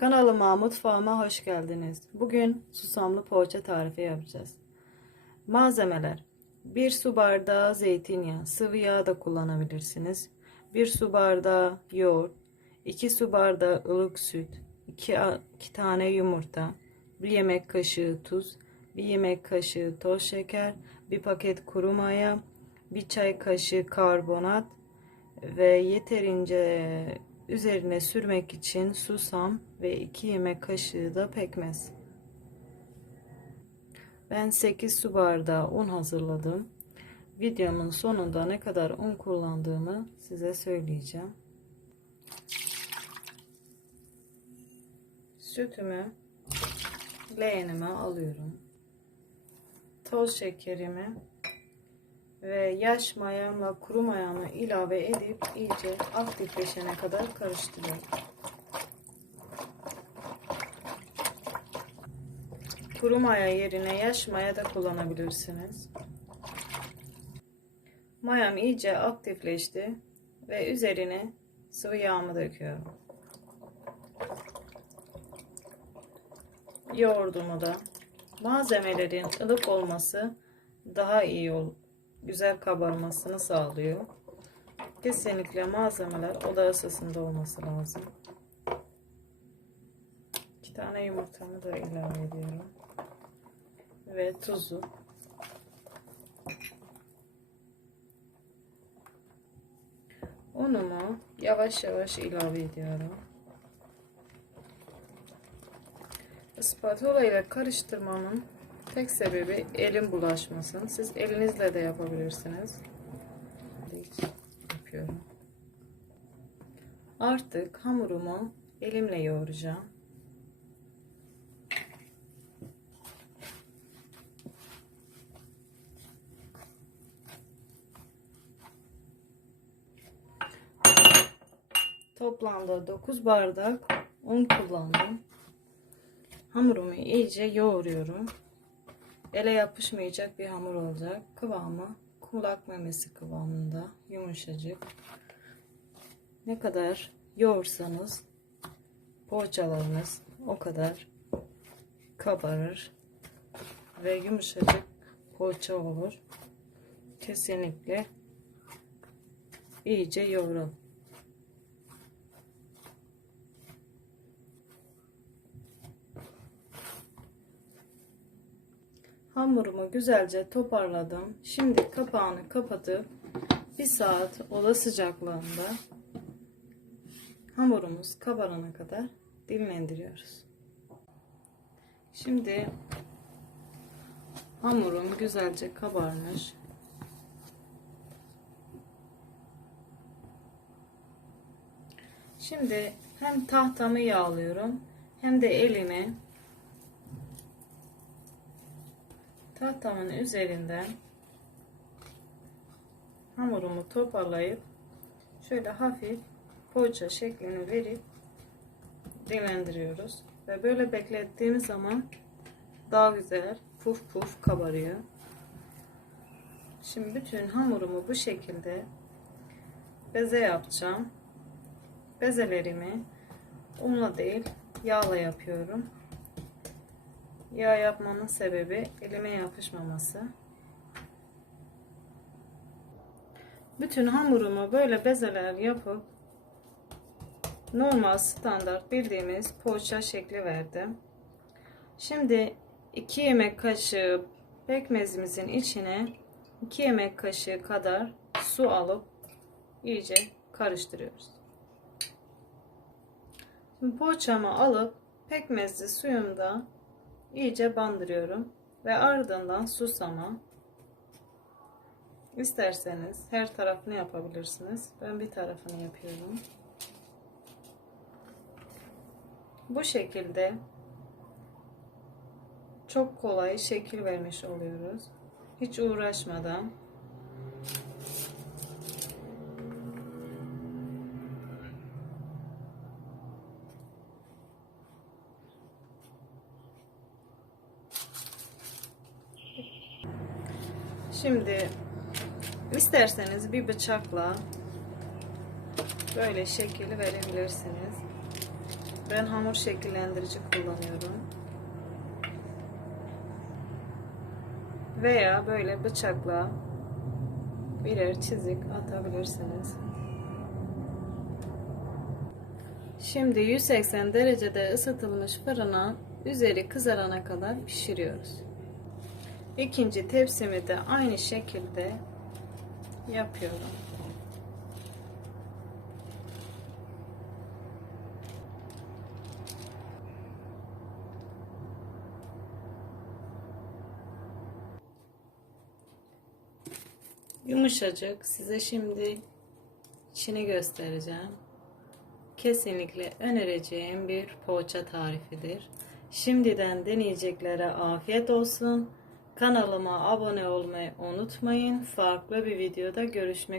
Kanalıma, mutfağıma hoş geldiniz. Bugün susamlı poğaça tarifi yapacağız. Malzemeler. 1 su bardağı zeytinyağı, sıvı yağ da kullanabilirsiniz. 1 su bardağı yoğurt, 2 su bardağı ılık süt, 2, 2 tane yumurta, 1 yemek kaşığı tuz, 1 yemek kaşığı toz şeker, 1 paket kuru maya, 1 çay kaşığı karbonat. Ve yeterince üzerine sürmek için susam ve 2 yemek kaşığı da pekmez. Ben 8 su bardağı un hazırladım. Videomun sonunda ne kadar un kullandığımı size söyleyeceğim. Sütümü leğenime alıyorum. Toz şekerimi ve yaş mayamla kuru mayamı ilave edip iyice aktifleşene kadar karıştırıyorum. Kuru maya yerine yaş maya da kullanabilirsiniz. Mayam iyice aktifleşti ve üzerine sıvı yağımı döküyorum. Yoğurdumu da malzemelerin ılık olması daha iyi ol, güzel kabarmasını sağlıyor. Kesinlikle malzemeler oda ısısında olması lazım. İki tane yumurtamı da ilave ediyorum. Ve tuzu. Unumu yavaş yavaş ilave ediyorum. Spatula ile karıştırmamın tek sebebi elin bulaşmasın. Siz elinizle de yapabilirsiniz. Yapıyorum. Artık hamurumu elimle yoğuracağım. Toplamda 9 bardak un kullandım. Hamurumu iyice yoğuruyorum. Ele yapışmayacak bir hamur olacak. Kıvamı kulak memesi kıvamında yumuşacık. Ne kadar yoğursanız poğaçalarınız o kadar kabarır ve yumuşacık poğaça olur. Kesinlikle iyice yoğuralım. Hamurumu güzelce toparladım. Şimdi kapağını kapatıp bir saat oda sıcaklığında hamurumuz kabarana kadar dinlendiriyoruz. Şimdi hamurum güzelce kabarmış. Şimdi hem tahtamı yağlıyorum hem de elimi tahtamın üzerinden hamurumu toparlayıp şöyle hafif poğaça şeklini verip dinlendiriyoruz. Ve böyle beklettiğimiz zaman daha güzel puf puf kabarıyor. Şimdi bütün hamurumu bu şekilde beze yapacağım. Bezelerimi unla değil yağla yapıyorum. Yağ yapmanın sebebi elime yapışmaması. Bütün hamurumu böyle bezeler yapıp normal standart bildiğimiz poğaça şekli verdim. Şimdi 2 yemek kaşığı pekmezimizin içine 2 yemek kaşığı kadar su alıp iyice karıştırıyoruz. Şimdi poğaçamı alıp pekmezli suyumda iyice bandırıyorum ve ardından susama isterseniz her tarafını yapabilirsiniz. Ben bir tarafını yapıyorum. Bu şekilde çok kolay şekil vermiş oluyoruz. Hiç uğraşmadan Şimdi isterseniz bir bıçakla böyle şekil verebilirsiniz. Ben hamur şekillendirici kullanıyorum. Veya böyle bıçakla birer çizik atabilirsiniz. Şimdi 180 derecede ısıtılmış fırına üzeri kızarana kadar pişiriyoruz. İkinci tepsimi de aynı şekilde yapıyorum. Yumuşacık. Size şimdi içini göstereceğim. Kesinlikle önereceğim bir poğaça tarifidir. Şimdiden deneyeceklere afiyet olsun. Kanalıma abone olmayı unutmayın. Farklı bir videoda görüşmek